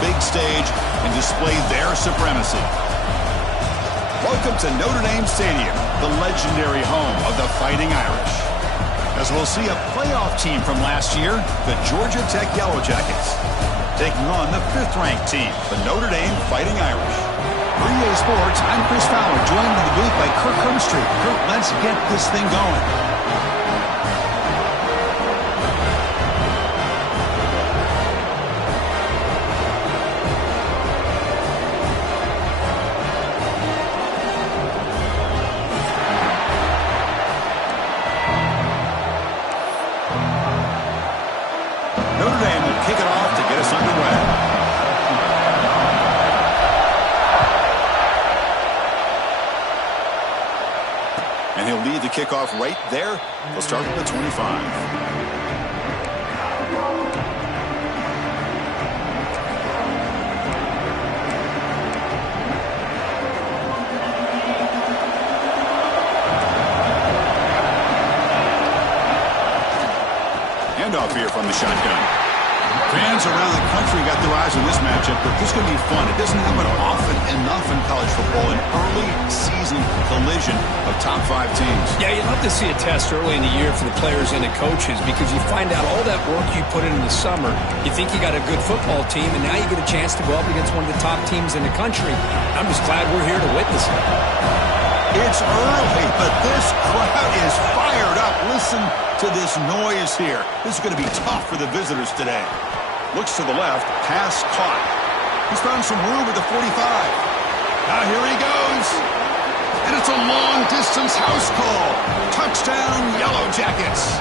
big stage and display their supremacy. Welcome to Notre Dame Stadium, the legendary home of the Fighting Irish. As we'll see a playoff team from last year, the Georgia Tech Yellow Jackets, taking on the 5th-ranked team, the Notre Dame Fighting Irish. For EA Sports, I'm Chris Fowler, joined in the booth by Kirk Hermstreet. Kirk, let's get this thing going. Notre Dame will kick it off to get us underway. And he'll lead the kickoff right there. He'll start with the 25. Handoff here from the shotgun. Fans around the country got their eyes on this matchup, but this is going to be fun. It doesn't happen often enough in college football, an early season collision of top 5 teams. Yeah, you'd love to see a test early in the year for the players and the coaches because you find out all that work you put in the summer. You think you got a good football team, and now you get a chance to go up against one of the top teams in the country. I'm just glad we're here to witness it. It's early, but this crowd is fired up. Listen to this noise here. This is going to be tough for the visitors today. Looks to the left, pass caught. He's found some room at the 45. Now here he goes. And it's a long-distance house call. Touchdown, Yellow Jackets.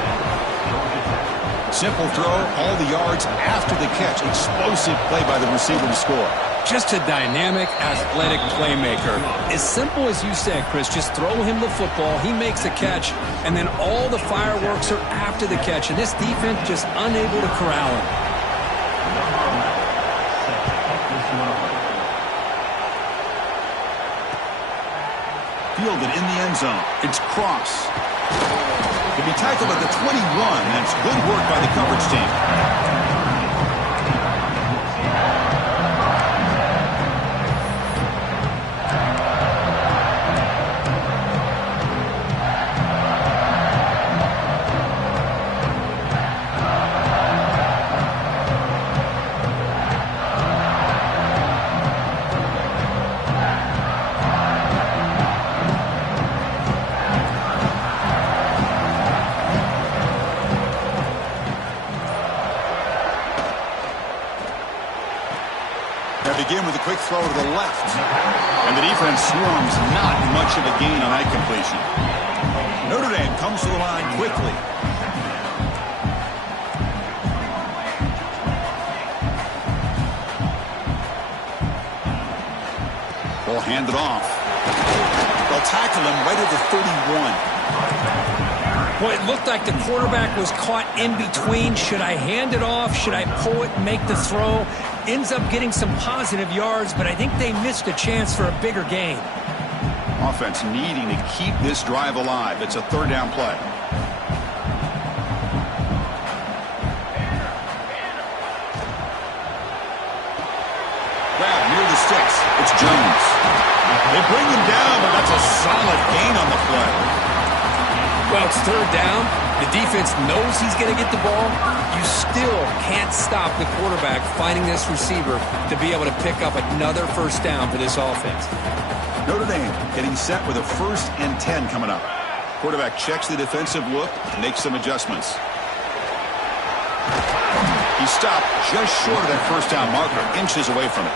Simple throw, all the yards after the catch. Explosive play by the receiver to score. Just a dynamic, athletic playmaker. As simple as you said, Chris, just throw him the football, he makes a catch, and then all the fireworks are after the catch, and this defense just unable to corral him. Fielded in the end zone. It's Cross. He'll be tackled at the 21. That's good work by the coverage team. Begin with a quick throw to the left. And the defense swarms, not much of a gain on that completion. Notre Dame comes to the line quickly. They'll hand it off. They'll tackle him right at the 31. Well, it looked like the quarterback was caught in between. Should I hand it off? Should I pull it and make the throw? Ends up getting some positive yards, but I think they missed a chance for a bigger gain. Offense needing to keep this drive alive. It's a 3rd down play. Grab near the sticks. It's Jones. They bring him down, but that's a solid gain on the play. Well, it's 3rd down. The defense knows he's going to get the ball. You still can't stop the quarterback finding this receiver to be able to pick up another 1st down for this offense. Notre Dame getting set with a 1st and 10 coming up. Quarterback checks the defensive look, makes some adjustments. He stopped just short of that 1st down marker, inches away from it.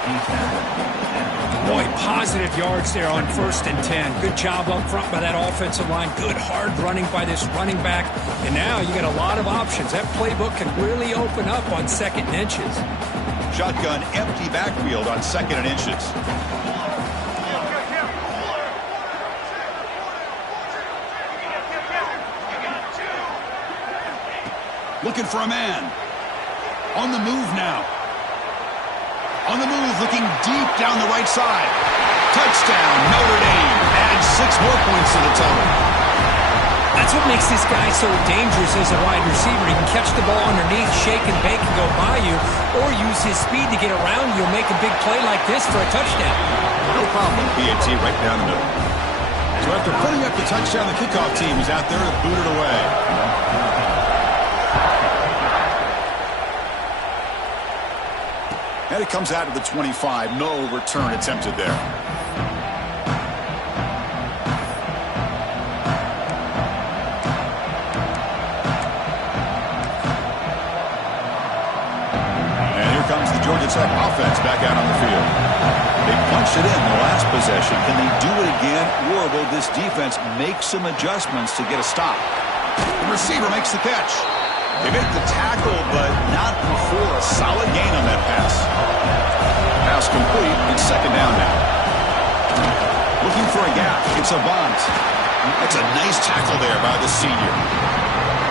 Boy, positive yards there on 1st and 10. Good job up front by that offensive line. Good hard running by this running back. And now you got a lot of options. That playbook can really open up on 2nd and inches. Shotgun empty backfield on 2nd and inches. Looking for a man. On the move now. On the move, looking deep down the right side. Touchdown, Notre Dame. Adds 6 more points to the total. That's what makes this guy so dangerous as a wide receiver. He can catch the ball underneath, shake and bake and go by you, or use his speed to get around you and make a big play like this for a touchdown. No problem. PAT right down the middle. So after putting up the touchdown, the kickoff team is out there to boot it away. And it comes out of the 25. No return attempted there. And here comes the Georgia Tech offense back out on the field. They punched it in the last possession. Can they do it again, or will this defense make some adjustments to get a stop? The receiver makes the catch. They make the tackle, but not before a solid gain on that pass. Pass complete. It's second down now. Looking for a gap. It's a bunt. That's a nice tackle there by the senior.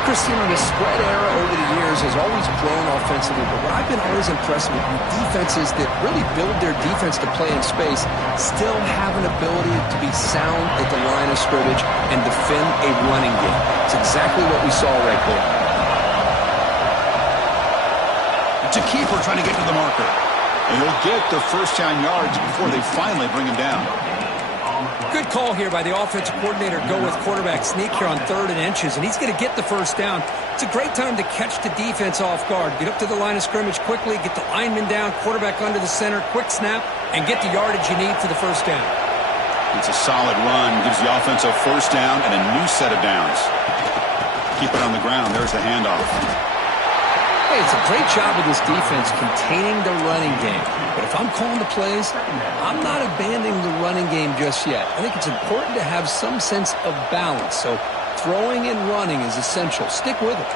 Christian, the spread era over the years has always grown offensively, but what I've been always impressed with defenses that really build their defense to play in space still have an ability to be sound at the line of scrimmage and defend a running game. It's exactly what we saw right there. It's a keeper trying to get to the marker. And he'll get the first down yards before they finally bring him down. Good call here by the offensive coordinator. Go with quarterback sneak here on 3rd and inches, and he's going to get the first down. It's a great time to catch the defense off guard. Get up to the line of scrimmage quickly, get the lineman down, quarterback under the center, quick snap, and get the yardage you need for the first down. It's a solid run. Gives the offense a first down and a new set of downs. Keep it on the ground. There's the handoff. Hey, it's a great job of this defense containing the running game. But if I'm calling the plays, I'm not abandoning the running game just yet. I think it's important to have some sense of balance. So throwing and running is essential. Stick with it.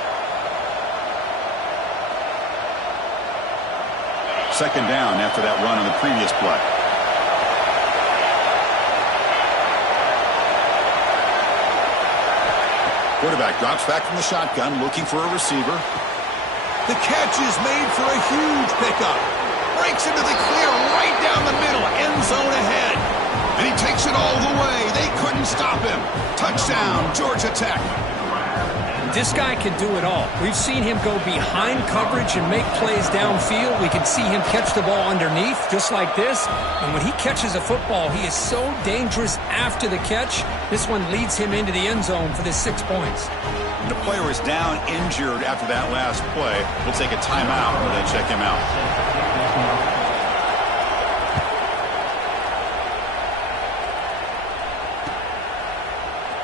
Second down after that run on the previous play. Quarterback drops back from the shotgun, looking for a receiver. The catch is made for a huge pickup. Breaks into the clear right down the middle. End zone ahead. And he takes it all the way. They couldn't stop him. Touchdown, Georgia Tech. This guy can do it all. We've seen him go behind coverage and make plays downfield. We can see him catch the ball underneath, just like this. And when he catches a football, he is so dangerous after the catch. This one leads him into the end zone for the 6 points. The player is down injured after that last play. We'll take a timeout and then check him out.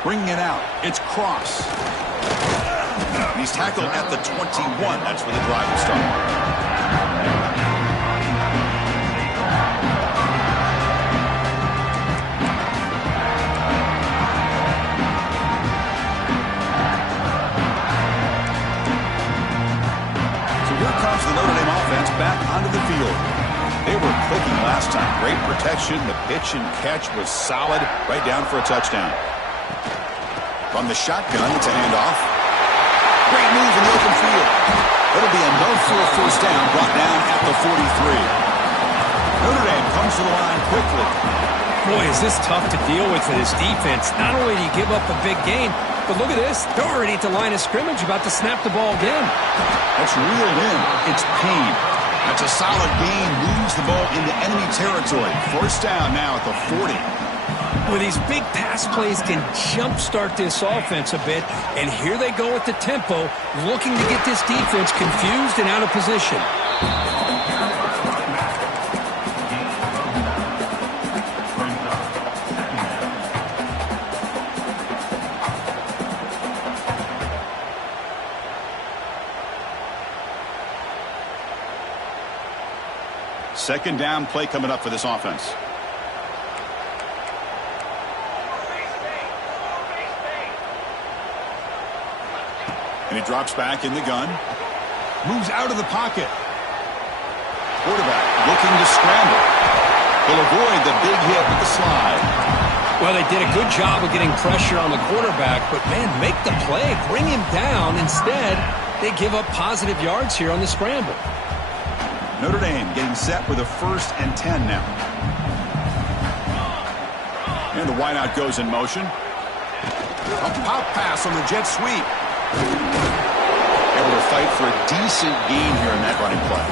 Bringing it out. It's Cross. He's tackled at the 21. That's where the drive will start. The Notre Dame offense back onto the field. They were clicking last time. Great protection. The pitch and catch was solid. Right down for a touchdown. From the shotgun, it's a handoff. Great move in the open field. It'll be enough for a first down. Brought down at the 43. Notre Dame comes to the line quickly. Boy, is this tough to deal with for this defense. Not only do you give up a big gain, but look at this. They're already at the line of scrimmage about to snap the ball again. That's reeled in. It's pain. That's a solid gain. Moves the ball into enemy territory. First down now at the 40. Well, these big pass plays can jumpstart this offense a bit. And here they go at the tempo, looking to get this defense confused and out of position. Second down play coming up for this offense. And he drops back in the gun. Moves out of the pocket. Quarterback looking to scramble. He'll avoid the big hit with the slide. Well, they did a good job of getting pressure on the quarterback, but, man, make the play. Bring him down. Instead, they give up positive yards here on the scramble. Notre Dame getting set with a 1st and 10 now. And the wideout goes in motion. A pop pass on the jet sweep. Able to fight for a decent gain here in that running play.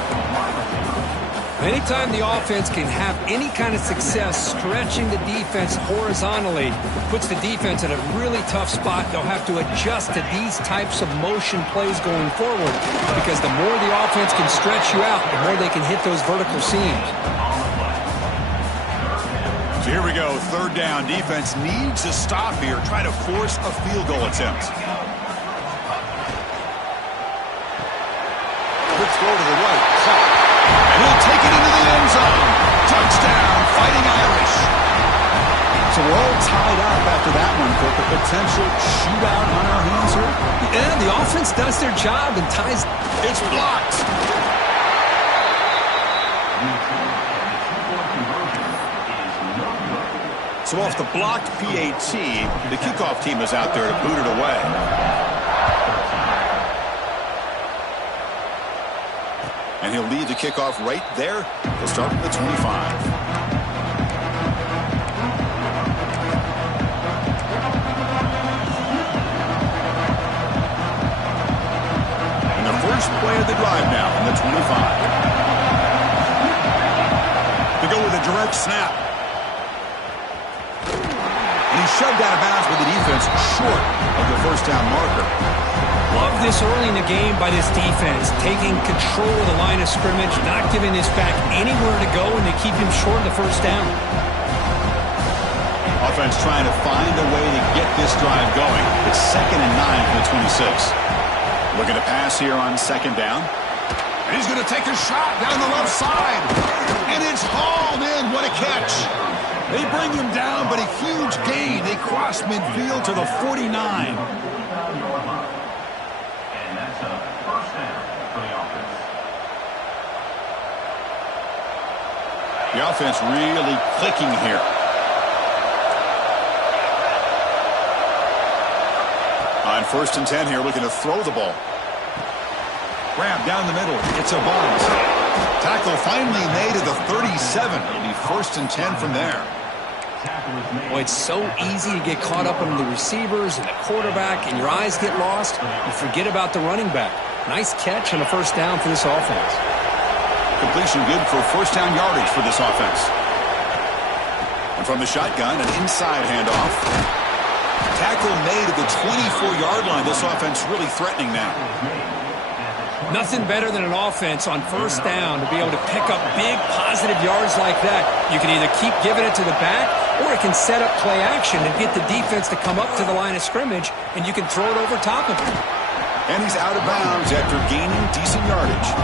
Anytime the offense can have any kind of success stretching the defense horizontally, puts the defense in a really tough spot. They'll have to adjust to these types of motion plays going forward, because the more the offense can stretch you out, the more they can hit those vertical seams. So here we go, third down. Defense needs a stop here, try to force a field goal attempt. Quick throw to the right, caught. And he'll take it into the end zone. Touchdown, Fighting Irish. So we're all tied up after that one, Kirk. A potential shootout on our hands here. Yeah, the offense does their job and ties. It's blocked. So off the blocked PAT, the kickoff team is out there to boot it away. And he'll lead the kickoff right there. He'll start at the 25. And the first play of the drive now on the 25. To go with a direct snap. And he's shoved out of bounds with the defense short of the first down marker. Love this early in the game by this defense, taking control of the line of scrimmage, not giving this back anywhere to go, and they keep him short of the first down. Offense trying to find a way to get this drive going. It's 2nd and 9 for the 26. Looking to pass here on 2nd down. And he's going to take a shot down the left side. And it's hauled in. What a catch. They bring him down, but a huge gain. They cross midfield to the 49. The offense really clicking here. On 1st and 10 here, looking to throw the ball. Grab down the middle. It's a buzz. Tackle finally made at the 37. It'll be 1st and 10 from there. Boy, it's so easy to get caught up on the receivers and the quarterback, and your eyes get lost. You forget about the running back. Nice catch on a first down for this offense. Completion good for first down yardage for this offense. And from the shotgun, an inside handoff. Tackle made at the 24-yard line. This offense really threatening now. Nothing better than an offense on first down to be able to pick up big positive yards like that. You can either keep giving it to the back, or it can set up play action and get the defense to come up to the line of scrimmage, and you can throw it over top of him. And he's out of bounds after gaining decent yardage.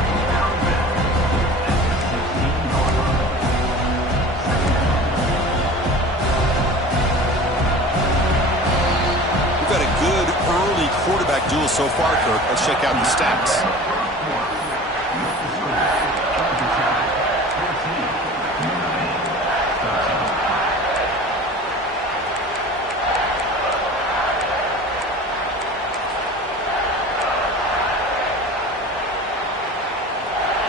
We've got a good early quarterback duel so far, Kirk. Let's check out the stats.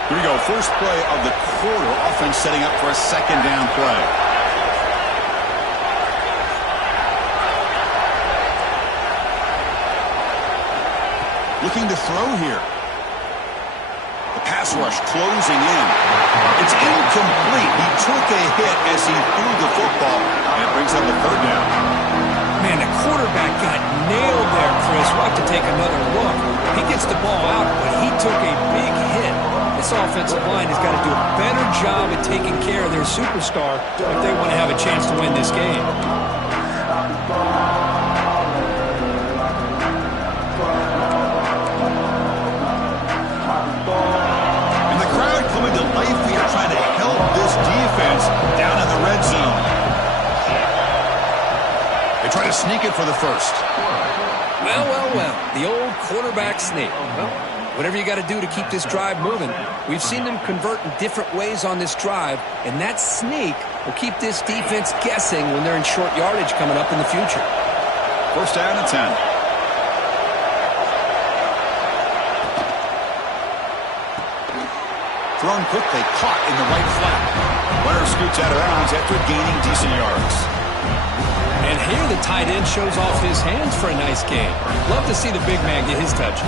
Here we go, first play of the quarter. Offense setting up for a 2nd down play. Looking to throw here. The pass rush closing in. It's incomplete. He took a hit as he threw the football, and it brings up a 3rd down. Man, the quarterback got nailed there, Chris. We'll have to take another look. He gets the ball out, but he took a big hit. This offensive line has got to do a better job at taking care of their superstar if they want to have a chance to win this game. And the crowd coming to life here, trying to help this defense down in the red zone. They try to sneak it for the first. Well, well, well. The old quarterback sneak. Well, whatever you got to do to keep this drive moving. We've seen them convert in different ways on this drive, and that sneak will keep this defense guessing when they're in short yardage coming up in the future. First down and 10. Thrown quickly, caught in the right flat. Runner scoots out of bounds after gaining decent yards. And here the tight end shows off his hands for a nice game. Love to see the big man get his touches.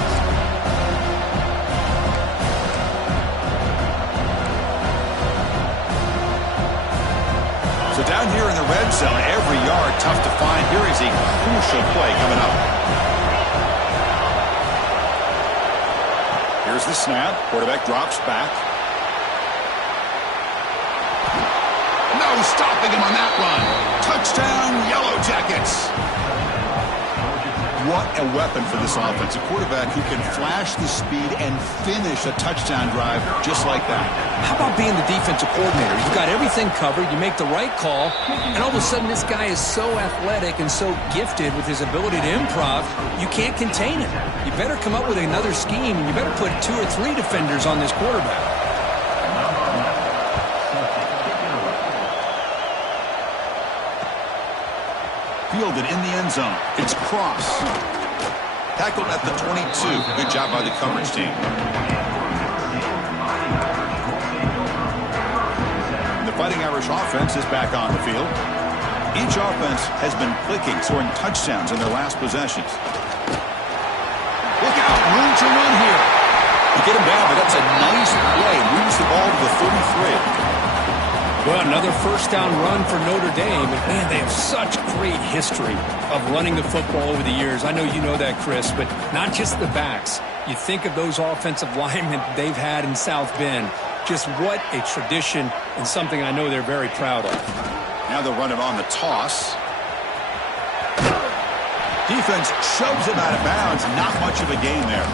So down here in the red zone, every yard tough to find. Here is a crucial play coming up. Here's the snap. Quarterback drops back. No stopping him on that run. Touchdown, Yellow Jackets. What a weapon for this offense. A quarterback who can flash the speed and finish a touchdown drive just like that. How about being the defensive coordinator? You've got everything covered. You make the right call. And all of a sudden, this guy is so athletic and so gifted with his ability to improv, you can't contain him. You better come up with another scheme, and you better put 2 or 3 defenders on this quarterback. Fielded in the end zone. It's Cross. Tackled at the 22. Good job by the coverage team. The Fighting Irish offense is back on the field. Each offense has been clicking, scoring touchdowns in their last possessions. Look out, room to run here. You get him down, but that's a nice play. Moves the ball to the 33. Well, another first down run for Notre Dame. And, man, they have such great history of running the football over the years. I know you know that, Chris, but not just the backs. You think of those offensive linemen they've had in South Bend. Just what a tradition and something I know they're very proud of. Now they'll run it on the toss. Defense shoves him out of bounds. Not much of a gain there.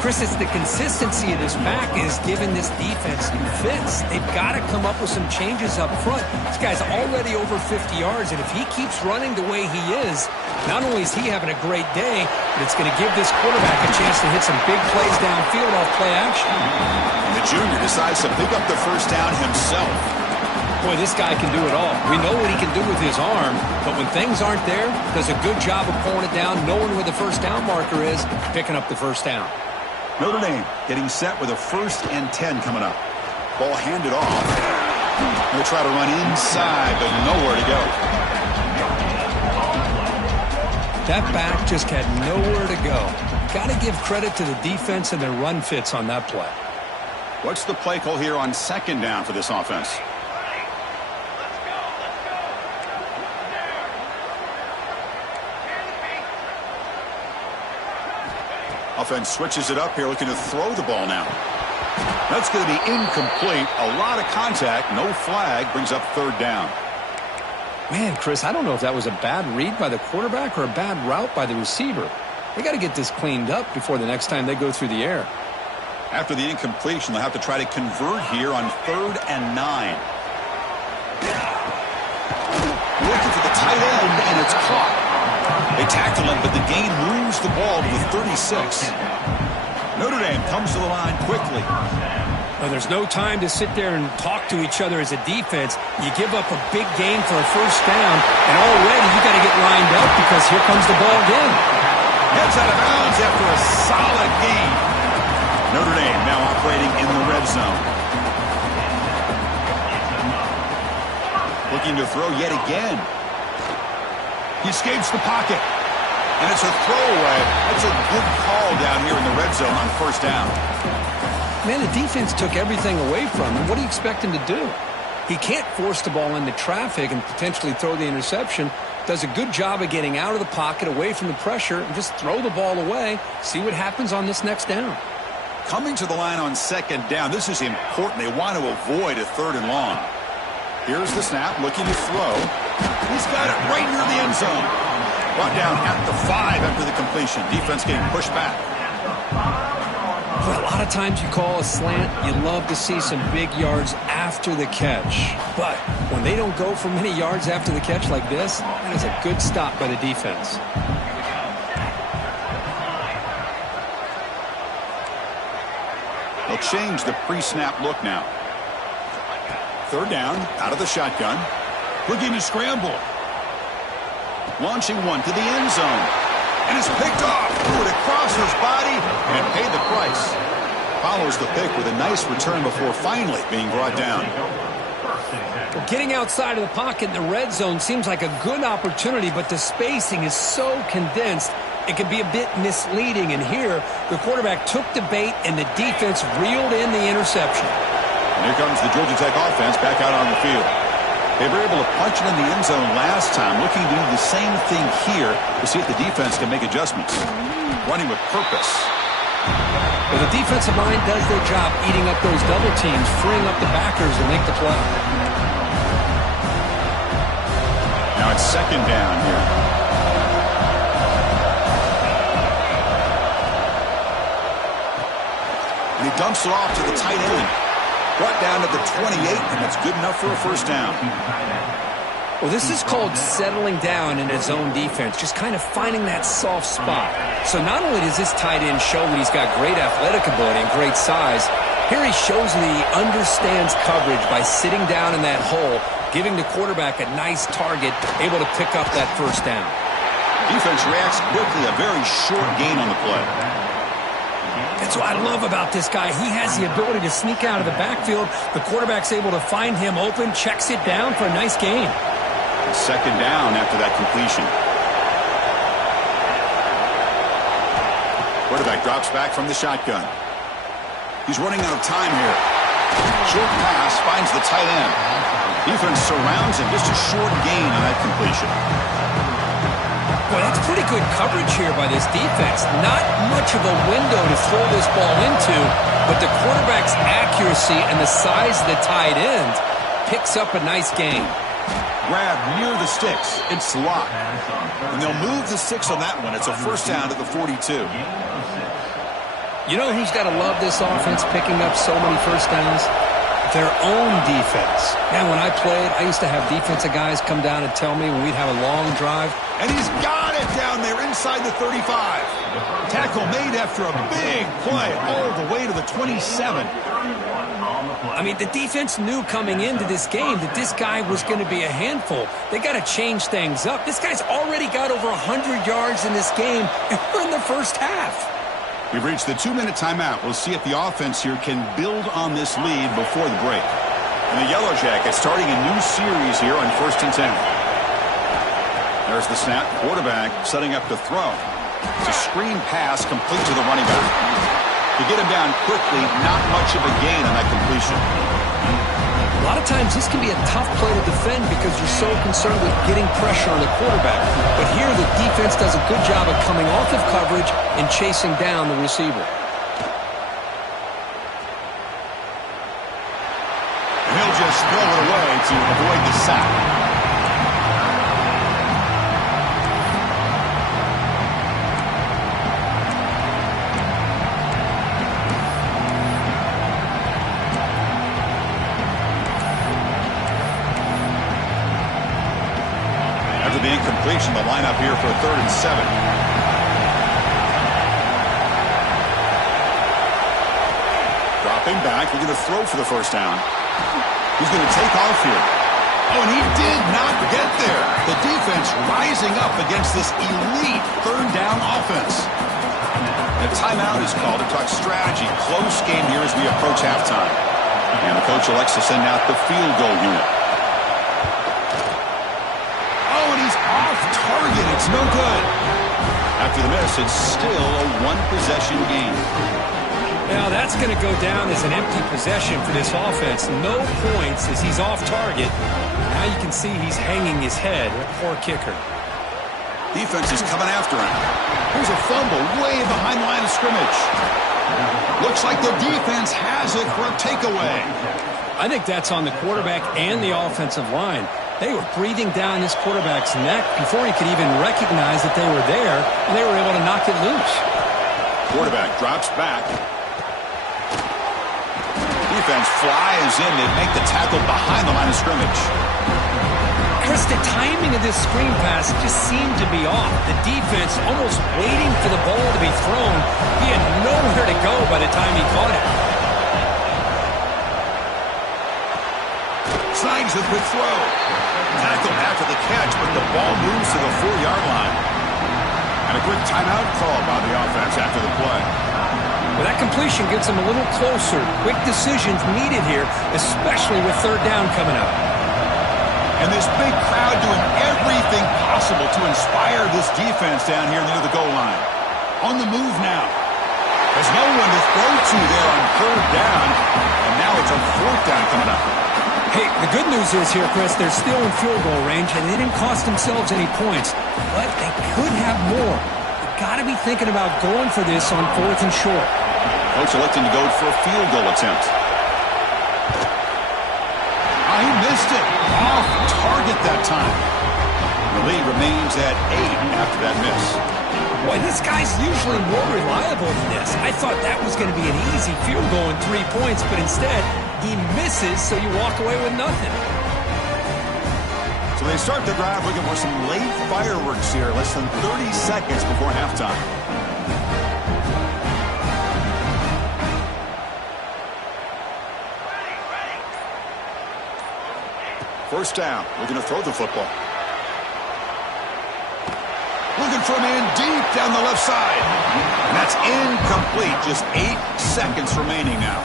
Chris, it's the consistency of this back is giving this defense new fits. They've got to come up with some changes up front. This guy's already over 50 yards, and if he keeps running the way he is, not only is he having a great day, but it's going to give this quarterback a chance to hit some big plays downfield off play action. And the junior decides to pick up the first down himself. Boy, this guy can do it all. We know what he can do with his arm, but when things aren't there, does a good job of pulling it down, knowing where the first down marker is, picking up the first down. Notre Dame getting set with a 1st and 10 coming up. Ball handed off. They'll try to run inside, but nowhere to go. That back just had nowhere to go. Got to give credit to the defense and their run fits on that play. What's the play call here on 2nd down for this offense? Offense switches it up here, looking to throw the ball now. That's going to be incomplete. A lot of contact, no flag, brings up 3rd down. Man, Chris, I don't know if that was a bad read by the quarterback or a bad route by the receiver. They got to get this cleaned up before the next time they go through the air. After the incompletion, they'll have to try to convert here on 3rd and 9. Looking for the tight end, and it's caught. They tackle him, but the gain moves the ball to the 36. Notre Dame comes to the line quickly. Well, there's no time to sit there and talk to each other as a defense. You give up a big gain for a first down, and already you got to get lined up because here comes the ball again. Heads out of bounds after a solid gain. Notre Dame now operating in the red zone. Looking to throw yet again. He escapes the pocket. And it's a throwaway. That's a good call down here in the red zone on 1st down. Man, the defense took everything away from him. What do you expect him to do? He can't force the ball into traffic and potentially throw the interception. Does a good job of getting out of the pocket, away from the pressure, and just throw the ball away. See what happens on this next down. Coming to the line on 2nd down. This is important. They want to avoid a 3rd and long. Here's the snap, looking to throw. He's got it right near the end zone. Brought down at the 5 after the completion. Defense getting pushed back. But a lot of times you call a slant, you love to see some big yards after the catch. But when they don't go for many yards after the catch like this, that is a good stop by the defense. They'll change the pre-snap look now. 3rd down, out of the shotgun. Looking to scramble. Launching one to the end zone. And it's picked off. Threw it across his body and paid the price. Follows the pick with a nice return before finally being brought down. Well, getting outside of the pocket in the red zone seems like a good opportunity, but the spacing is so condensed, it can be a bit misleading. And here, the quarterback took the bait, and the defense reeled in the interception. And here comes the Georgia Tech offense back out on the field. They were able to punch it in the end zone last time, looking to do the same thing here to see if the defense can make adjustments. Running with purpose. Well, the defensive line does their job eating up those double teams, freeing up the backers to make the play. Now it's second down here. And he dumps it off to the tight end. Brought down to the 28, and it's good enough for a first down. Well, this is called settling down in his own defense, just kind of finding that soft spot. So not only does this tight end show that he's got great athletic ability and great size, here he shows that he understands coverage by sitting down in that hole, giving the quarterback a nice target, able to pick up that first down. Defense reacts quickly, a very short gain on the play. That's what I love about this guy. He has the ability to sneak out of the backfield. The quarterback's able to find him open, checks it down for a nice gain. Second down after that completion. Quarterback drops back from the shotgun. He's running out of time here. Short pass finds the tight end. Defense surrounds him. Just a short gain on that completion. Boy, that's pretty good coverage here by this defense. Not much of a window to throw this ball into, but the quarterback's accuracy and the size of the tight end picks up a nice gain. Grab near the sticks. It's locked. And they'll move the sticks on that one. It's a first down to the 42. You know who's got to love this offense picking up so many first downs? Their own defense. Man, when I played, I used to have defensive guys come down and tell me when we'd have a long drive. And he's got it down there inside the 35. Tackle made after a big play all the way to the 27. I mean, the defense knew coming into this game that this guy was going to be a handful. They got to change things up. This guy's already got over 100 yards in this game, and we're in the first half. We've reached the 2-minute timeout. We'll see if the offense here can build on this lead before the break. And the Yellow Jackets starting a new series here on 1st and 10. There's the snap. Quarterback setting up to throw. It's a screen pass complete to the running back. To get him down quickly, not much of a gain on that completion. A lot of times this can be a tough play to defend because you're so concerned with getting pressure on the quarterback. But here the defense does a good job of coming off of coverage and chasing down the receiver. And he'll just throw it away to avoid the sack. The incompletion, the lineup here for 3rd and 7. Dropping back, looking to throw for the first down. He's going to take off here. Oh, and he did not get there. The defense rising up against this elite 3rd down offense. The timeout is called to talk strategy. Close game here as we approach halftime. And the coach elects to send out the field goal unit. Target, it's no good. After the miss, it's still a 1-possession game. Now that's going to go down as an empty possession for this offense. No points as he's off target. Now you can see he's hanging his head. A poor kicker. Defense is coming after him. Here's a fumble way behind the line of scrimmage. Looks like the defense has it for a takeaway. I think that's on the quarterback and the offensive line. They were breathing down this quarterback's neck before he could even recognize that they were there, and they were able to knock it loose. Quarterback drops back. Defense flies in to make the tackle behind the line of scrimmage. Chris, the timing of this screen pass just seemed to be off. The defense almost waiting for the ball to be thrown. He had nowhere to go by the time he caught it. Signs a quick throw. Tackle after the catch, but the ball moves to the 4-yard line. And a quick timeout call by the offense after the play. Well, that completion gets them a little closer. Quick decisions needed here, especially with third down coming up. And this big crowd doing everything possible to inspire this defense down here near the goal line. On the move now. There's no one to throw to there on third down, and now it's a fourth down coming up. Hey, the good news is here, Chris, they're still in field goal range, and they didn't cost themselves any points. But they could have more. You've got to be thinking about going for this on fourth and short. Coach electing to go for a field goal attempt. He missed it. Off target that time. The lead remains at 8 after that miss. Boy, this guy's usually more reliable than this. I thought that was going to be an easy field goal and 3 points, but instead, he misses, so you walk away with nothing. So they start the drive looking for some late fireworks here, less than 30 seconds before halftime. First down, looking to throw the football. Looking for a man deep down the left side. And that's incomplete. Just 8 seconds remaining now.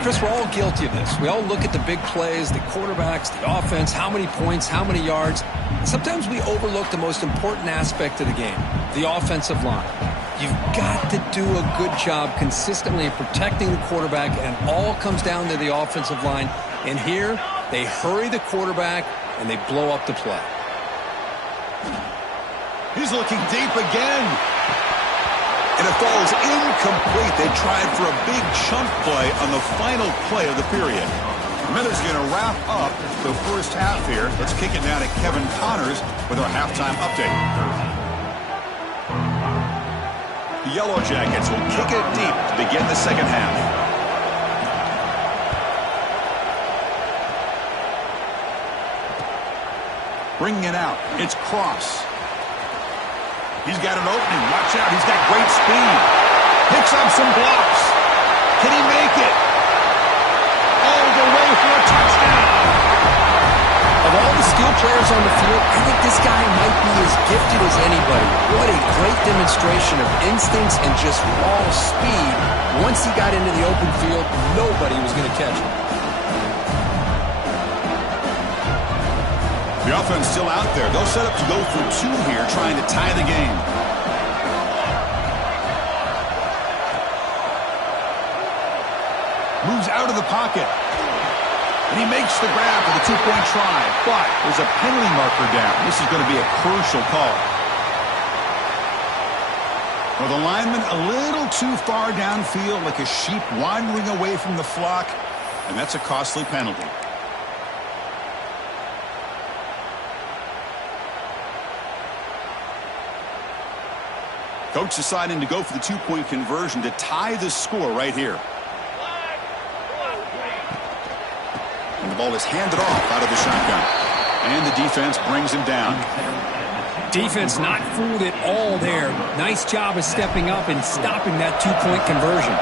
Chris, we're all guilty of this. We all look at the big plays, the quarterbacks, the offense, how many points, how many yards. Sometimes we overlook the most important aspect of the game, the offensive line. You've got to do a good job consistently protecting the quarterback, and it all comes down to the offensive line. And here, they hurry the quarterback, and they blow up the play. He's looking deep again. And it falls incomplete. They tried for a big chunk play on the final play of the period. Miller's going to wrap up the first half here. Let's kick it now to Kevin Connors with our halftime update. The Yellow Jackets will kick it deep to begin the second half. Bringing it out. It's Cross. He's got an opening. Watch out. He's got great speed. Picks up some blocks. Can he make it? All the way for a touchdown. Of all the skill players on the field, I think this guy might be as gifted as anybody. What a great demonstration of instincts and just raw speed. Once he got into the open field, nobody was going to catch him. The offense still out there. They'll set up to go for 2 here, trying to tie the game. Moves out of the pocket. And he makes the grab for the 2-point try. But there's a penalty marker down. This is going to be a crucial call. Well, the lineman a little too far downfield, like a sheep wandering away from the flock. And that's a costly penalty. Coach deciding to go for the 2-point conversion to tie the score right here. And the ball is handed off out of the shotgun. And the defense brings him down. Defense not fooled at all there. Nice job of stepping up and stopping that 2-point conversion.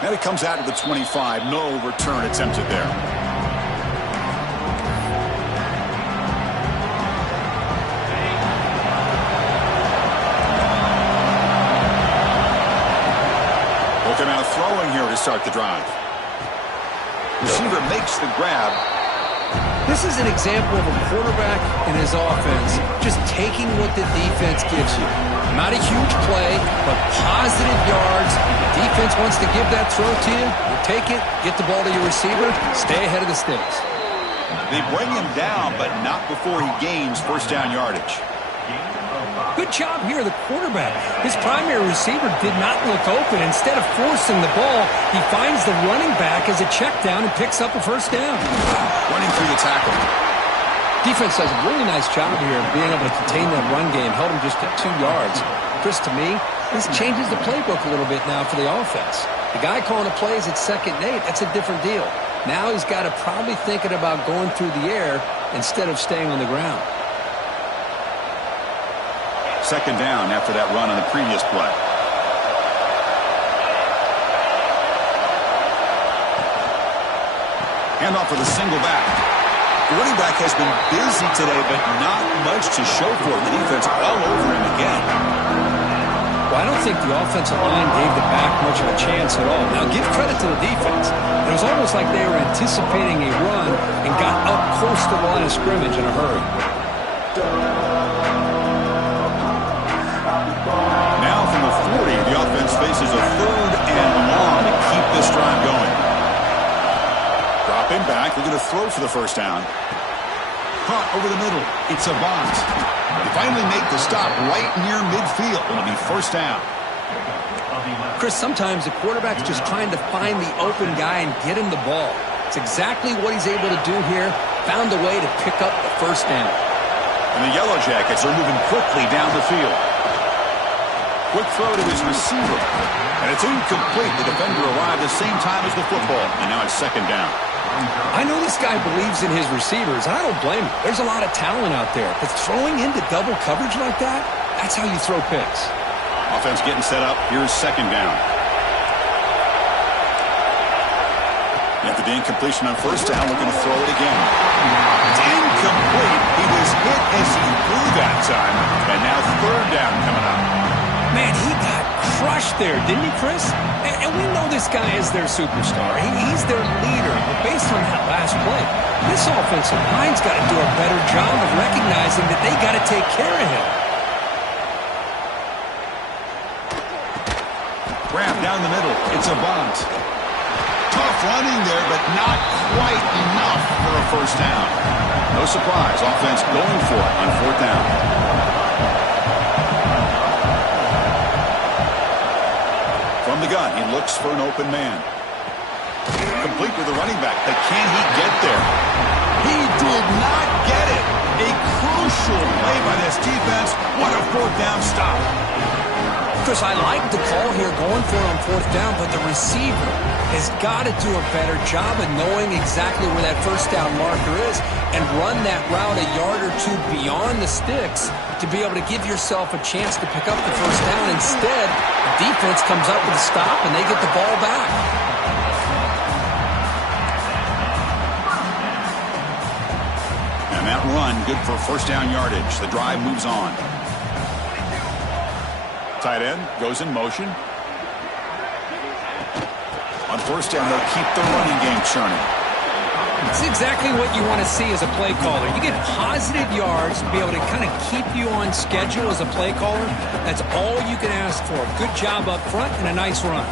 And it comes out to the 25. No return attempted there. Now throwing here to start the drive. Receiver makes the grab. This is an example of a quarterback and his offense just taking what the defense gives you. Not a huge play, but positive yards. The defense wants to give that throw to you. You take it, get the ball to your receiver, stay ahead of the sticks. They bring him down, but not before he gains first down yardage. Good job here, the quarterback. His primary receiver did not look open. Instead of forcing the ball, he finds the running back as a check down and picks up a first down. Running through the tackle. Defense does a really nice job here of being able to contain that run game, held him just at 2 yards. Chris, to me, this changes the playbook a little bit now for the offense. The guy calling the plays at 2nd and 8, that's a different deal. Now he's got to probably thinking about going through the air instead of staying on the ground. Second down after that run on the previous play. Handoff for the single back. The running back has been busy today, but not much to show for it. The defense all over him again. Well, I don't think the offensive line gave the back much of a chance at all. Now, give credit to the defense. It was almost like they were anticipating a run and got up close to the line of scrimmage in a hurry. Now from the 40, the offense faces a 3rd and long to keep this drive going. Dropping back, they're going to throw for the first down. Caught over the middle. It's a box. They finally make the stop right near midfield. It'll be first down. Chris, sometimes the quarterback's just trying to find the open guy and get him the ball. It's exactly what he's able to do here. Found a way to pick up the first down. And the Yellow Jackets are moving quickly down the field. Quick throw to his receiver. And it's incomplete. The defender arrived the same time as the football. And now it's second down. I know this guy believes in his receivers, and I don't blame him. There's a lot of talent out there. But throwing into double coverage like that, that's how you throw picks. Offense getting set up. Here's second down. After the incompletion on first down, looking to throw it again. It's incomplete. He was hit as he threw that time. And now third down coming up. Man, he got crushed there, didn't he, Chris? And we know this guy is their superstar. He's their leader. But based on that last play, this offensive line's got to do a better job of recognizing that they got to take care of him. Grab down the middle. It's a bunt. Tough running there, but not quite enough for a first down. No surprise. Offense going for it on fourth down. From the gun, he looks for an open man. Complete with the running back, but can he get there? He did not get it. A crucial play by this defense. What a fourth down stop. Chris, I like the call here going for it on fourth down, but the receiver has got to do a better job of knowing exactly where that first down marker is and run that route a yard or two beyond the sticks to be able to give yourself a chance to pick up the first down. Instead, the defense comes up with a stop and they get the ball back. And that run, good for first down yardage. The drive moves on. Tight end goes in motion. On first down, they'll keep the running game churning. It's exactly what you want to see as a play caller. You get positive yards to be able to kind of keep you on schedule as a play caller. That's all you can ask for. Good job up front and a nice run.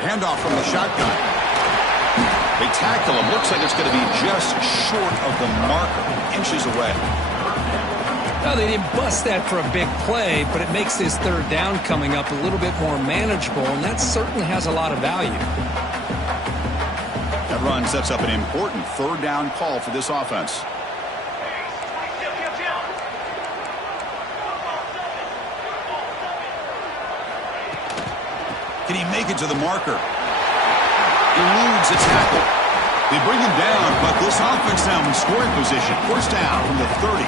Handoff from the shotgun. They tackle him. Looks like it's going to be just short of the marker. Inches away. Well, they didn't bust that for a big play, but it makes this third down coming up a little bit more manageable, and that certainly has a lot of value. That run sets up an important third down call for this offense. Can he make it to the marker? Eludes a tackle. They bring him down, but this offense now in scoring position. First down from the 30.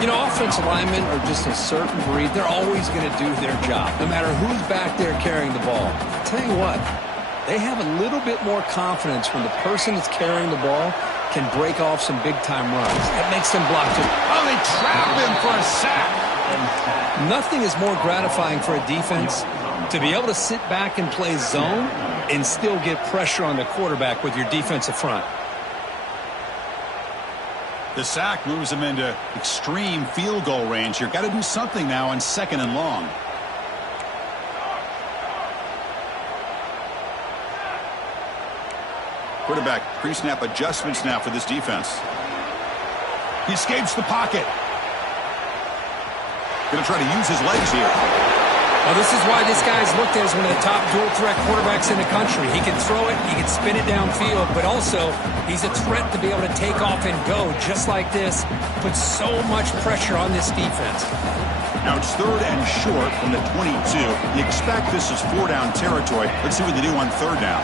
You know, offensive linemen are just a certain breed. They're always going to do their job, no matter who's back there carrying the ball. I'll tell you what, they have a little bit more confidence when the person that's carrying the ball can break off some big-time runs. That makes them block too. Oh, they trap him for a sack. Nothing is more gratifying for a defense to be able to sit back and play zone and still get pressure on the quarterback with your defensive front. The sack moves him into extreme field goal range. You've got to do something now on second and long. Quarterback pre-snap adjustments now for this defense. He escapes the pocket. Going to try to use his legs here. Well, this is why this guy's looked at as one of the top dual-threat quarterbacks in the country. He can throw it, he can spin it downfield, but also he's a threat to be able to take off and go just like this. Puts so much pressure on this defense. Now it's third and short from the 22. You expect this is four-down territory. Let's see what they do on third down.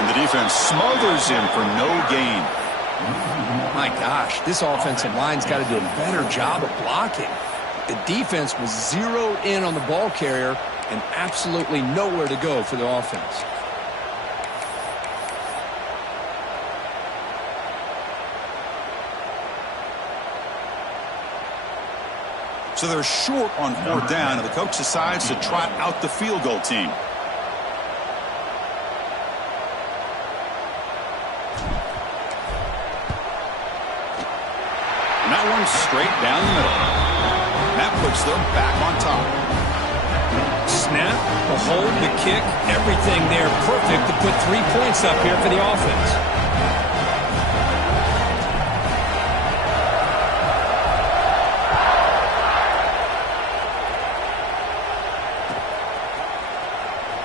And the defense smothers him for no gain. My gosh, this offensive line's got to do a better job of blocking. The defense was zeroed in on the ball carrier and absolutely nowhere to go for the offense. So they're short on 4th down, and the coach decides to trot out the field goal team. And that one's straight down the middle. That puts them back on top. Snap, the hold, the kick, everything there perfect to put 3 points up here for the offense.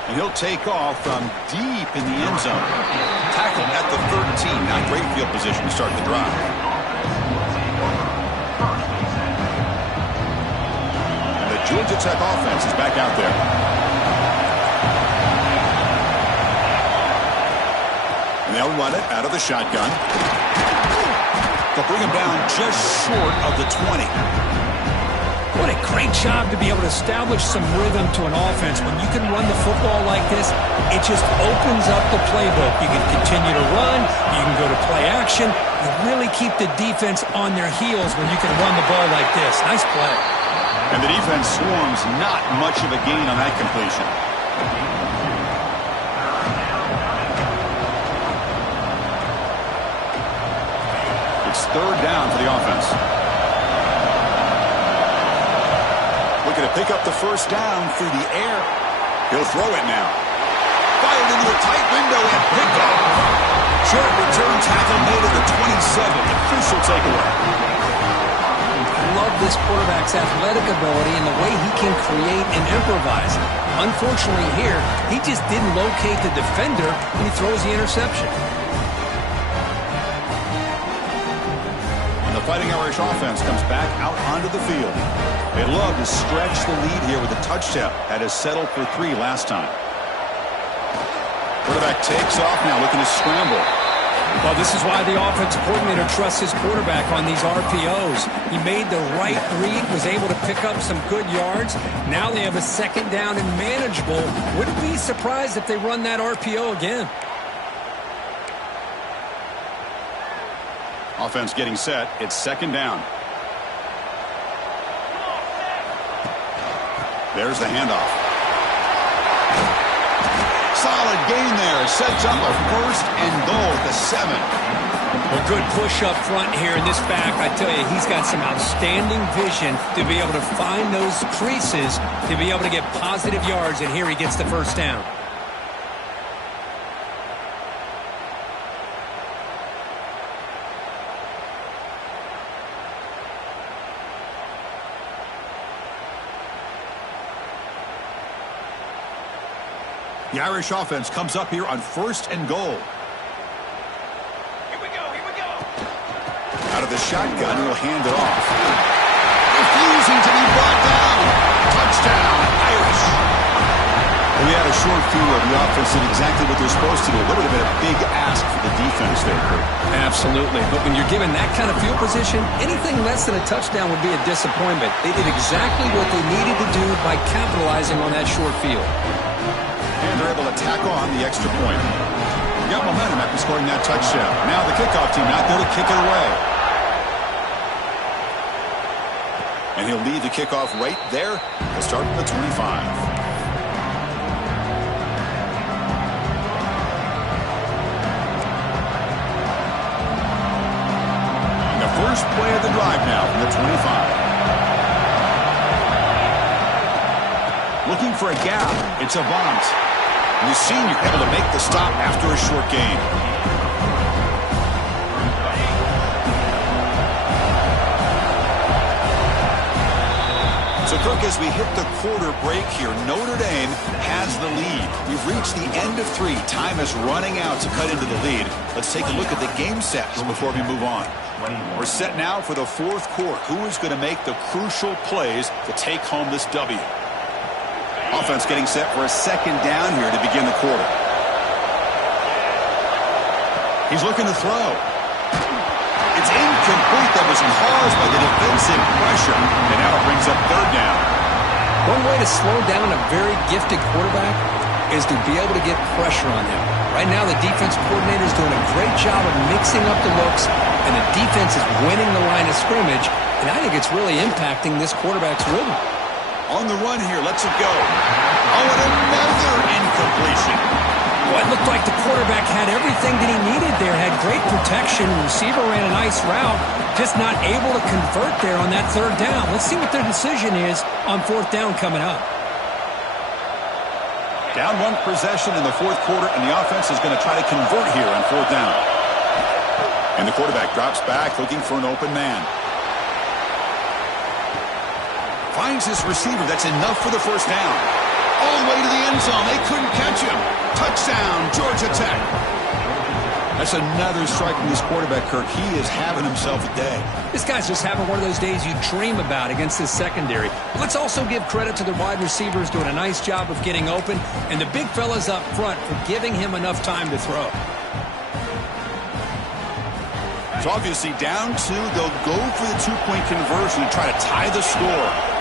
And he'll take off from deep in the end zone. Tackled at the 13. Not great field position to start the drive. And the Georgia Tech offense is back out there. And they'll run it out of the shotgun. They'll bring him down just short of the 20. What a great job to be able to establish some rhythm to an offense. When you can run the football like this, it just opens up the playbook. You can continue to run. You can go to play action. You really keep the defense on their heels when you can run the ball like this. Nice play. And the defense swarms, not much of a gain on that completion. It's 3rd down for the offense. Looking to pick up the 1st down through the air. He'll throw it now. Fired into a tight window and picked off. Short return tackle made at the 27. A crucial takeaway. I love this quarterback's athletic ability and the way he can create and improvise. Unfortunately here, he just didn't locate the defender when he throws the interception. And the Fighting Irish offense comes back out onto the field. They love to stretch the lead here with a touchdown. Had us settled for 3 last time. Quarterback takes off now, looking to scramble. Well, this is why the offensive coordinator trusts his quarterback on these RPOs. He made the right read, was able to pick up some good yards. Now they have a 2nd down and manageable. Wouldn't be surprised if they run that RPO again. Offense getting set. It's 2nd down. There's the handoff. Solid gain there. Sets up a 1st and goal at the 7. A good push up front here in this back. I tell you, he's got some outstanding vision to be able to find those creases, to be able to get positive yards, and here he gets the 1st down. The Irish offense comes up here on 1st and goal. Here we go, here we go. Out of the shotgun, he'll hand it off. Refusing to be brought down. Touchdown, Irish. We had a short view of the offense did exactly what they're supposed to do. That would have been a big ask for the defense there, Kurt. Absolutely. But when you're given that kind of field position, anything less than a touchdown would be a disappointment. They did exactly what they needed to do by capitalizing on that short field. And they're able to tack on the extra point. They got momentum after scoring that touchdown. Now the kickoff team out there to kick it away. And he'll lead the kickoff right there. He'll start from the 25. And the first play of the drive now from the 25. Looking for a gap. It's Avant. The senior able to make the stop after a short gain. So, Cook, as we hit the quarter break here, Notre Dame has the lead. We've reached the end of 3. Time is running out to cut into the lead. Let's take a look at the game sets before we move on. We're set now for the 4th quarter. Who is going to make the crucial plays to take home this W? Offense getting set for a 2nd down here to begin the quarter. He's looking to throw. It's incomplete. incomplete that was caused by the defensive pressure. And now it brings up third down. One way to slow down a very gifted quarterback is to be able to get pressure on him. Right now, the defense coordinator is doing a great job of mixing up the looks, and the defense is winning the line of scrimmage, and I think it's really impacting this quarterback's rhythm. On the run here, lets it go. Oh, and another incompletion. Well, it looked like the quarterback had everything that he needed there, had great protection. The receiver ran a nice route, just not able to convert there on that third down. Let's see what their decision is on fourth down coming up. Down one possession in the fourth quarter, and the offense is going to try to convert here on fourth down. And the quarterback drops back, looking for an open man. Finds his receiver. That's enough for the first down. All the way to the end zone. They couldn't catch him. Touchdown, Georgia Tech. That's another strike from this quarterback, Kirk. He is having himself a day. This guy's just having one of those days you dream about against this secondary. Let's also give credit to the wide receivers doing a nice job of getting open, and the big fellas up front for giving him enough time to throw. It's obviously down two. They'll go for the two-point conversion and try to tie the score.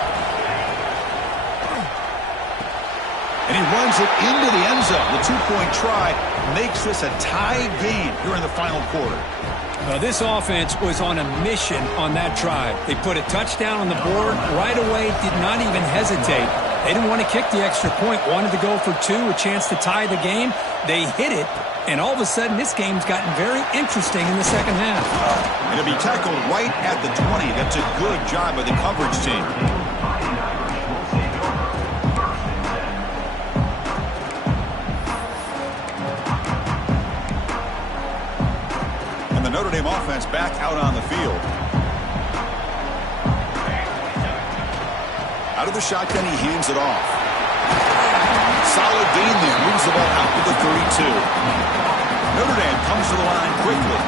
And he runs it into the end zone. The two-point try makes this a tie game here in the final quarter. This offense was on a mission on that drive. They put a touchdown on the board right away, did not even hesitate. They didn't want to kick the extra point, wanted to go for two, a chance to tie the game. They hit it, and all of a sudden this game's gotten very interesting in the second half. And it'll be tackled right at the 20. That's a good job by the coverage team. Notre Dame offense back out on the field. Out of the shotgun, he hands it off. Solid gain there. Moves the ball out to the 32. Notre Dame comes to the line quickly.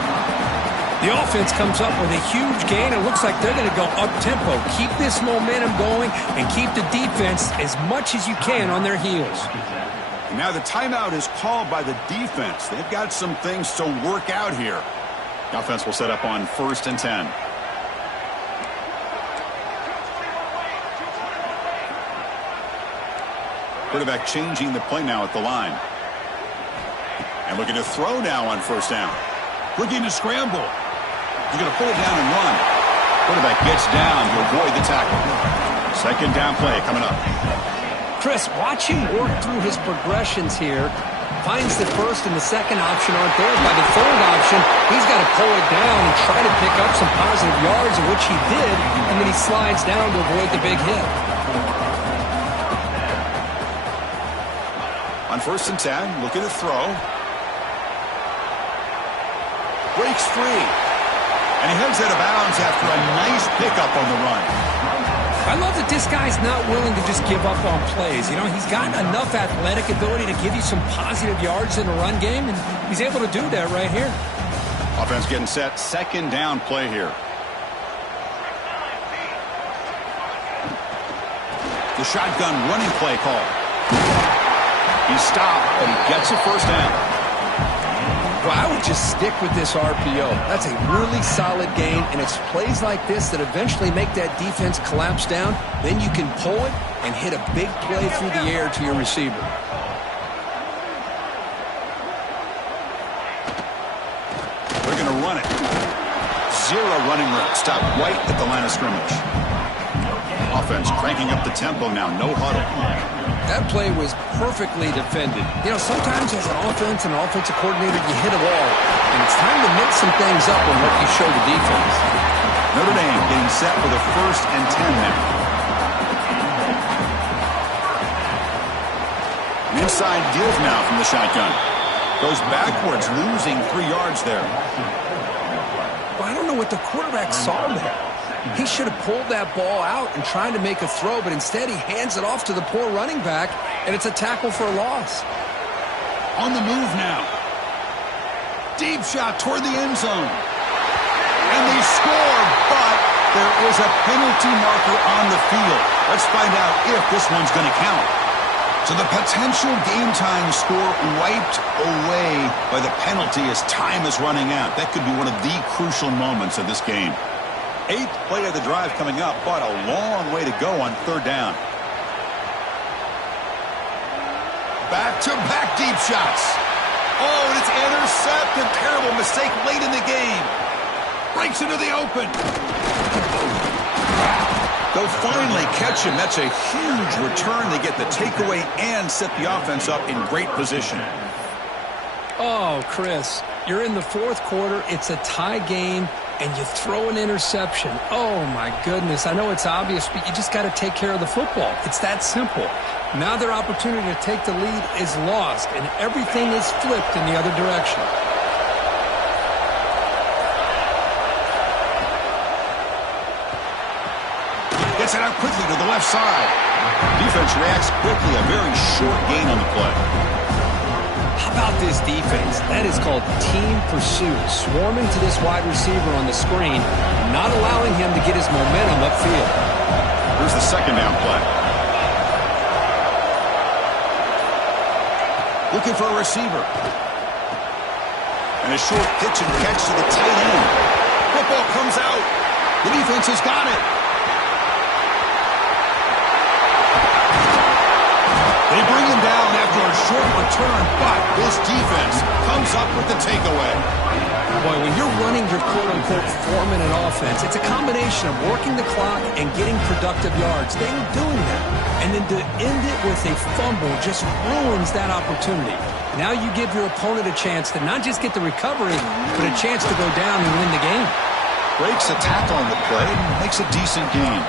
The offense comes up with a huge gain. It looks like they're going to go up-tempo. Keep this momentum going and keep the defense as much as you can on their heels. And now the timeout is called by the defense. They've got some things to work out here. The offense will set up on 1st and 10. Quarterback changing the play now at the line. And looking to throw now on 1st down. Looking to scramble. He's going to pull it down and run. Quarterback gets down to avoid the tackle. 2nd down play coming up. Chris, watch him work through his progressions here. Finds the 1st and the 2nd option aren't there. By the 3rd option, he's got to pull it down and try to pick up some positive yards, which he did, and then he slides down to avoid the big hit. On 1st and 10, looking to throw. Breaks free. And he heads out of bounds after a nice pickup on the run. I love that this guy's not willing to just give up on plays. You know, he's got enough athletic ability to give you some positive yards in the run game, and he's able to do that right here. Offense getting set. 2nd down play here. The shotgun running play call. He stopped, but he gets a 1st down. Well, I would just stick with this RPO. That's a really solid gain, and it's plays like this that eventually make that defense collapse down. Then you can pull it and hit a big play through the air to your receiver. They're going to run it. 0 running route. Stop right at the line of scrimmage. Offense cranking up the tempo now. No huddle. That play was perfectly defended. You know, sometimes as an offense and an offensive coordinator, you hit a wall, and it's time to mix some things up on what you show the defense. Notre Dame getting set for the 1st and 10 now. An inside give now from the shotgun. Goes backwards, losing 3 yards there. Well, I don't know what the quarterback saw there. He should have pulled that ball out and tried to make a throw, but instead he hands it off to the poor running back, and it's a tackle for a loss. On the move now. Deep shot toward the end zone. And they score, but there is a penalty marker on the field. Let's find out if this one's going to count. So the potential game-time score wiped away by the penalty as time is running out. That could be one of the crucial moments of this game. 8th play of the drive coming up, but a long way to go on 3rd down. Back-to-back deep shots. Oh, and it's intercepted. Terrible mistake late in the game. Breaks into the open. They'll finally catch him. That's a huge return. They get the takeaway and set the offense up in great position. Oh, Chris, you're in the 4th quarter. It's a tie game, and you throw an interception. Oh, my goodness. I know it's obvious, but you just got to take care of the football. It's that simple. Now their opportunity to take the lead is lost, and everything is flipped in the other direction. Gets it out quickly to the left side. Defense reacts quickly. A very short gain on the play. How about this defense? That is called team pursuit. Swarming to this wide receiver on the screen, not allowing him to get his momentum upfield. Here's the 2nd down play. Looking for a receiver. And a short pitch and catch to the tight end. Football comes out. The defense has got it. They bring him down after a short return, but this defense comes up with the takeaway. Boy, when you're running your quote-unquote four-minute offense, it's a combination of working the clock and getting productive yards. They were doing that. And then to end it with a fumble just ruins that opportunity. Now you give your opponent a chance to not just get the recovery, but a chance to go down and win the game. Breaks a tackle on the play and makes a decent gain.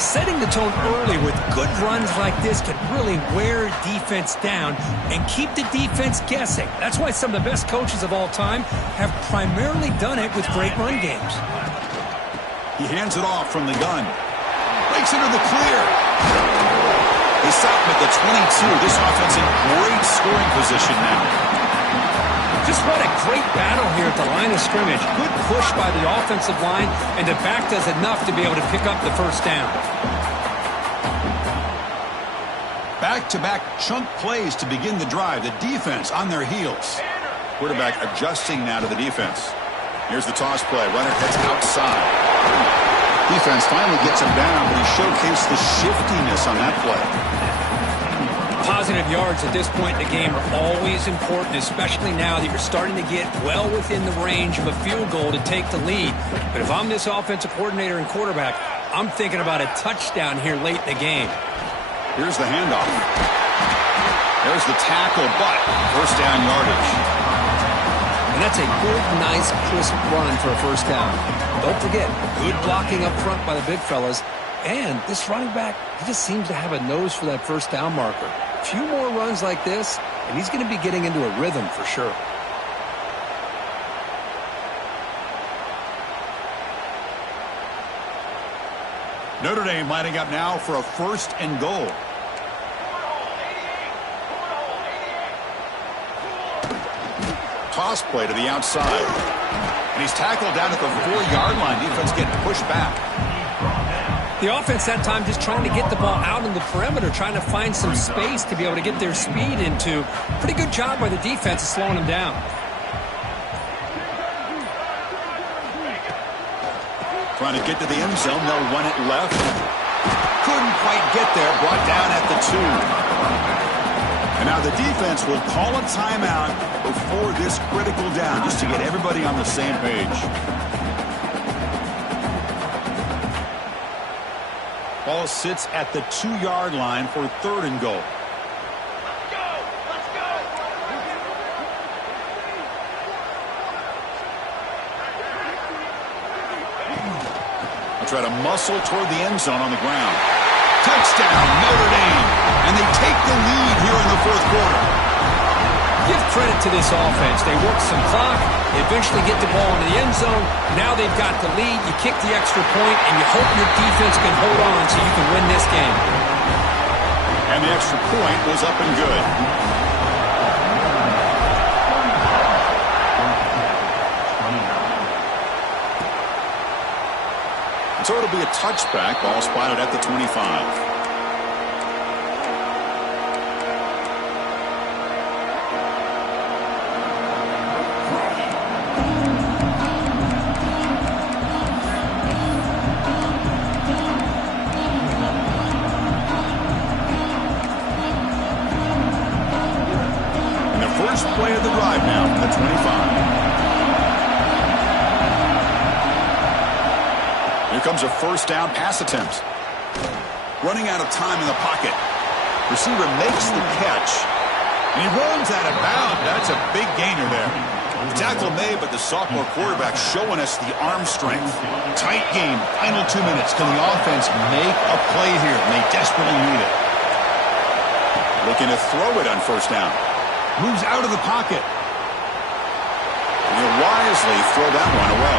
Setting the tone early with good runs like this can really wear defense down and keep the defense guessing. That's why some of the best coaches of all time have primarily done it with great run games. He hands it off from the gun. Breaks into the clear. They stop him at the 22. This offense in great scoring position now. Just what a great battle here at the line of scrimmage. Good push by the offensive line, and the back does enough to be able to pick up the first down. Back-to-back chunk plays to begin the drive. The defense on their heels. Quarterback adjusting now to the defense. Here's the toss play. Runner heads outside. Defense finally gets him down, but he showcased the shiftiness on that play. Positive yards at this point in the game are always important, especially now that you're starting to get well within the range of a field goal to take the lead. But if I'm this offensive coordinator and quarterback, I'm thinking about a touchdown here late in the game. Here's the handoff. There's the tackle, but first down yardage. And that's a good, nice, crisp run for a first down. Don't forget, good blocking up front by the big fellas. And this running back, he just seems to have a nose for that first down marker. A few more runs like this, and he's going to be getting into a rhythm for sure. Notre Dame lining up now for a 1st and goal. Toss play to the outside. And he's tackled down at the 4-yard line. Defense getting pushed back. The offense that time just trying to get the ball out on the perimeter, trying to find some space to be able to get their speed into. Pretty good job by the defense of slowing them down. Trying to get to the end zone. They'll run it left. Couldn't quite get there. Brought down at the 2. And now the defense will call a timeout before this critical down, just to get everybody on the same page. Ball sits at the 2-yard line for 3rd and goal. They'll try to muscle toward the end zone on the ground. Touchdown, Notre Dame. And they take the lead here in the 4th quarter. Give credit to this offense. They work some clock. They eventually get the ball into the end zone. Now they've got the lead. You kick the extra point, and you hope your defense can hold on so you can win this game. And the extra point was up and good. So it'll be a touchback. Ball spotted at the 25. Here comes a first down pass attempt. Running out of time in the pocket. Receiver makes the catch. And he runs out of bounds. That's a big gainer there. The tackle made, but the sophomore quarterback showing us the arm strength. Tight game. Final 2 minutes. Can the offense make a play here? And they desperately need it. Looking to throw it on first down. Moves out of the pocket. And he'll wisely throw that one away.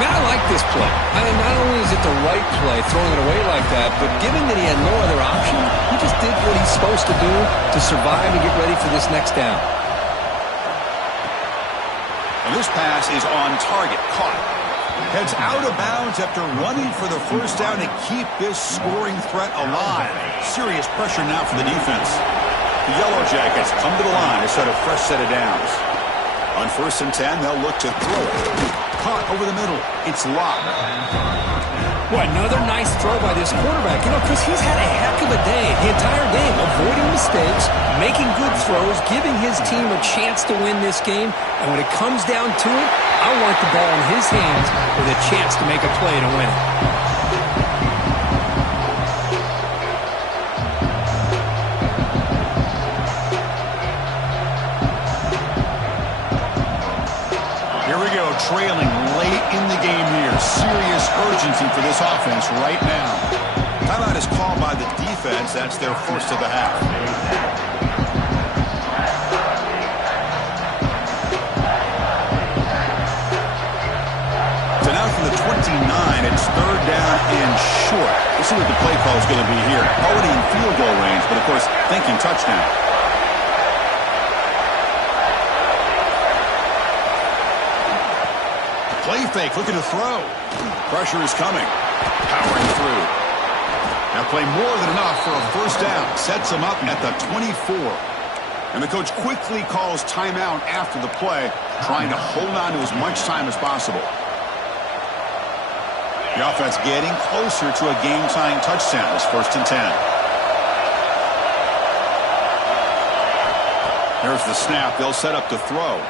Man, I like this play. I mean, not only is it the right play, throwing it away like that, but given that he had no other option, he just did what he's supposed to do to survive and get ready for this next down. And this pass is on target. Caught. Heads out of bounds after running for the first down to keep this scoring threat alive. Serious pressure now for the defense. The Yellow Jackets come to the line to set a fresh set of downs. On 1st and 10, they'll look to throw it. Caught over the middle. It's locked. Well, another nice throw by this quarterback. You know, Chris, he's had a heck of a day the entire game, avoiding mistakes, making good throws, giving his team a chance to win this game. And when it comes down to it, I want the ball in his hands with a chance to make a play to win it. Trailing late in the game here. Serious urgency for this offense right now. Timeout is called by the defense. That's their first of the half. So now from the 29, it's 3rd down and short. We'll see what the play call is going to be here. Already in field goal range, but of course thinking touchdown. Play fake, looking to throw. Pressure is coming. Powering through. Now play more than enough for a first down. Sets him up at the 24. And the coach quickly calls timeout after the play, trying to hold on to as much time as possible. The offense getting closer to a game-tying touchdown. It's 1st and 10. Here's the snap. They'll set up to throw.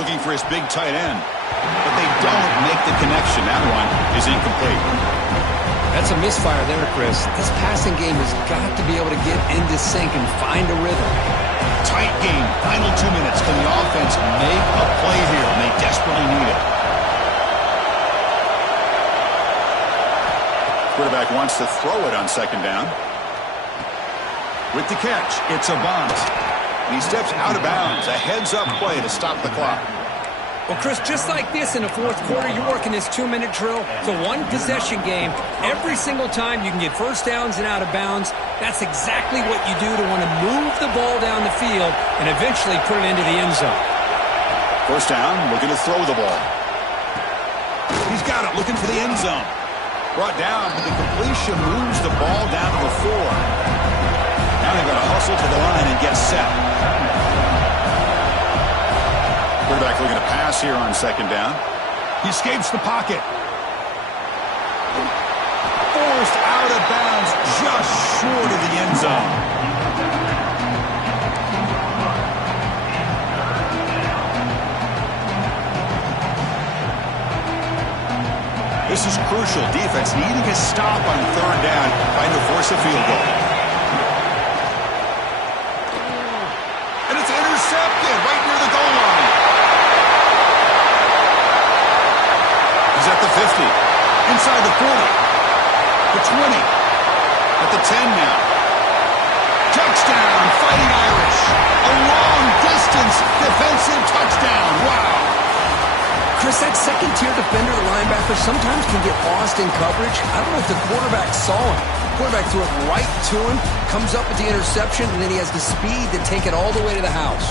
Looking for his big tight end. But they don't make the connection. That one is incomplete. That's a misfire there, Chris. This passing game has got to be able to get into sync and find a rhythm. Tight game. Final 2 minutes. Can the offense make a play here? And they desperately need it. Quarterback wants to throw it on 2nd down. With the catch, it's a bunt. And he steps out of bounds. A heads-up play to stop the clock. Well, Chris, just like this in the 4th quarter, you're working this 2-minute drill. It's a one-possession game. Every single time you can get first downs and out of bounds. That's exactly what you do to want to move the ball down the field and eventually put it into the end zone. First down, looking to throw the ball. He's got it, looking for the end zone. Brought down, but the completion moves the ball down to the 4. Now they've got to hustle to the line and get set. Quarterback looking to pass here on 2nd down. He escapes the pocket. Forced out of bounds just short of the end zone. This is crucial. Defense needing a stop on 3rd down, trying to force a field goal. And it's intercepted right near the goal line. He's at the 50, inside the 40, the 20, at the 10 now. Touchdown, Fighting Irish. A long-distance defensive touchdown. Wow. Chris, that second-tier defender, the linebacker, sometimes can get lost in coverage. I don't know if the quarterback saw him. The quarterback threw it right to him, comes up with the interception, and then he has the speed to take it all the way to the house.